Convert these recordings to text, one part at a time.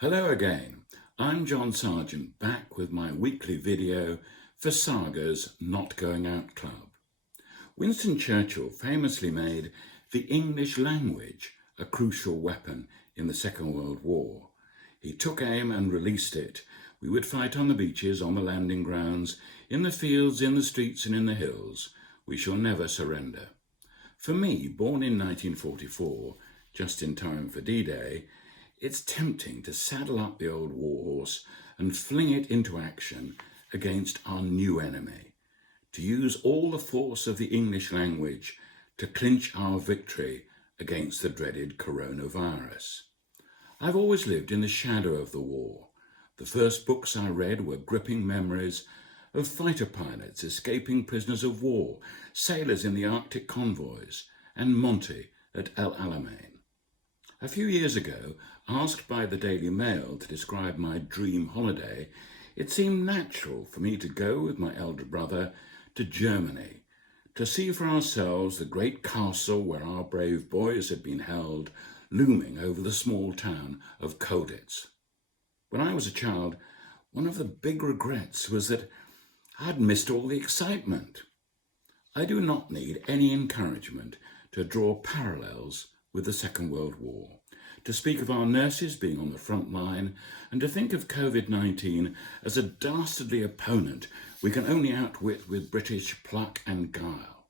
Hello again, I'm John Sargent back with my weekly video for Saga's Not Going Out Club. Winston Churchill famously made the English language a crucial weapon in the Second World War. He took aim and released it. We would fight on the beaches, on the landing grounds, in the fields, in the streets and in the hills. We shall never surrender. For me, born in 1944, just in time for D-Day, it's tempting to saddle up the old war horse and fling it into action against our new enemy, to use all the force of the English language to clinch our victory against the dreaded coronavirus. I've always lived in the shadow of the war. The first books I read were gripping memories of fighter pilots escaping prisoners of war, sailors in the Arctic convoys, and Monty at El Alamein. A few years ago, asked by the Daily Mail to describe my dream holiday, it seemed natural for me to go with my elder brother to Germany, to see for ourselves the great castle where our brave boys had been held, looming over the small town of Colditz. When I was a child, one of the big regrets was that I'd missed all the excitement. I do not need any encouragement to draw parallels with the Second World War, to speak of our nurses being on the front line, and to think of COVID-19 as a dastardly opponent we can only outwit with British pluck and guile.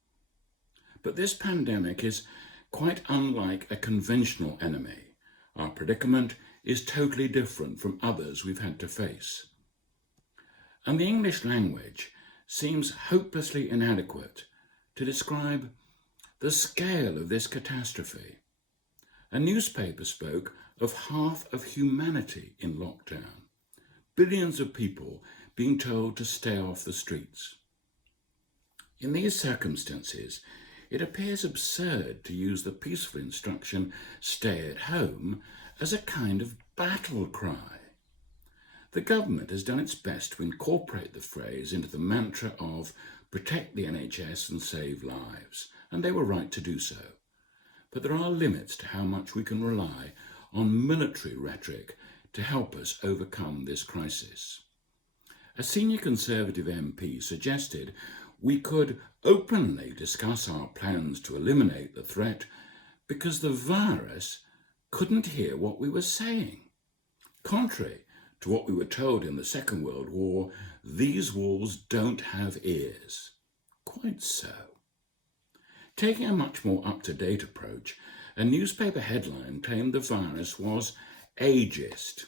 But this pandemic is quite unlike a conventional enemy. Our predicament is totally different from others we've had to face. And the English language seems hopelessly inadequate to describe the scale of this catastrophe. A newspaper spoke of half of humanity in lockdown, billions of people being told to stay off the streets. In these circumstances, it appears absurd to use the peaceful instruction, "stay at home," as a kind of battle cry. The government has done its best to incorporate the phrase into the mantra of protect the NHS and save lives, and they were right to do so. But there are limits to how much we can rely on military rhetoric to help us overcome this crisis. A senior Conservative MP suggested we could openly discuss our plans to eliminate the threat because the virus couldn't hear what we were saying. Contrary to what we were told in the Second World War, these walls don't have ears. Quite so. Taking a much more up-to-date approach, a newspaper headline claimed the virus was ageist,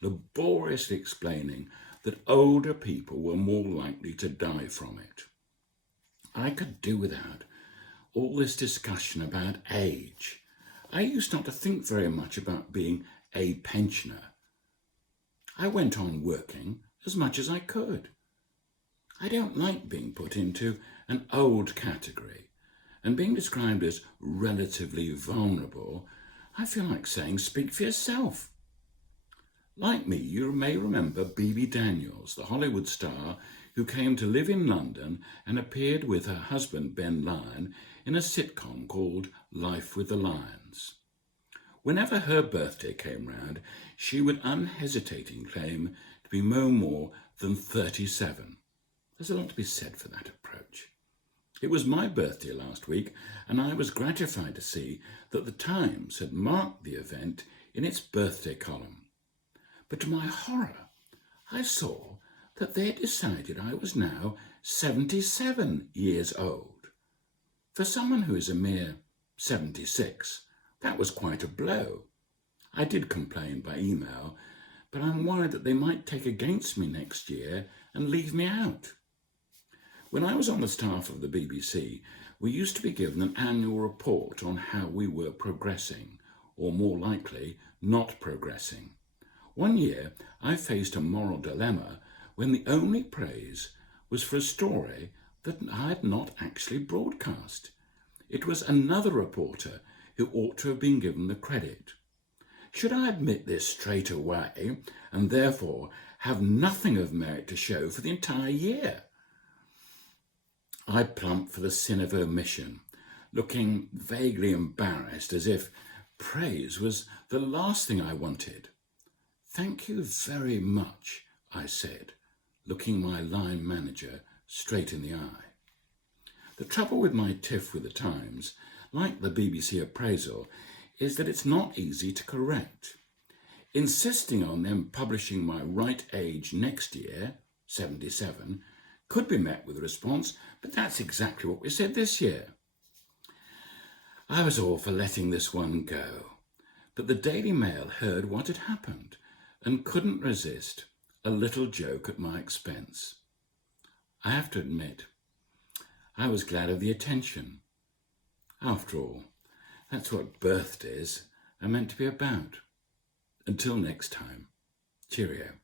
laboriously explaining that older people were more likely to die from it. I could do without all this discussion about age. I used not to think very much about being a pensioner. I went on working as much as I could. I don't like being put into an old category. And being described as relatively vulnerable, I feel like saying, speak for yourself. Like me, you may remember Bebe Daniels, the Hollywood star who came to live in London and appeared with her husband Ben Lyon in a sitcom called Life with the Lions. Whenever her birthday came round, she would unhesitatingly claim to be no more than 37. There's a lot to be said for that approach. It was my birthday last week, and I was gratified to see that the Times had marked the event in its birthday column. But to my horror, I saw that they had decided I was now 77 years old. For someone who is a mere 76, that was quite a blow. I did complain by email, but I'm worried that they might take against me next year and leave me out. When I was on the staff of the BBC, we used to be given an annual report on how we were progressing, or more likely, not progressing. One year, I faced a moral dilemma when the only praise was for a story that I had not actually broadcast. It was another reporter who ought to have been given the credit. Should I admit this straight away, and therefore have nothing of merit to show for the entire year? I plumped for the sin of omission, looking vaguely embarrassed as if praise was the last thing I wanted. "Thank you very much," I said, looking my line manager straight in the eye. The trouble with my tiff with the Times, like the BBC appraisal, is that it's not easy to correct. Insisting on them publishing my right age next year, 77, could be met with a response, but that's exactly what we said this year. I was all for letting this one go, but the Daily Mail heard what had happened and couldn't resist a little joke at my expense. I have to admit, I was glad of the attention. After all, that's what birthdays are meant to be about. Until next time, cheerio.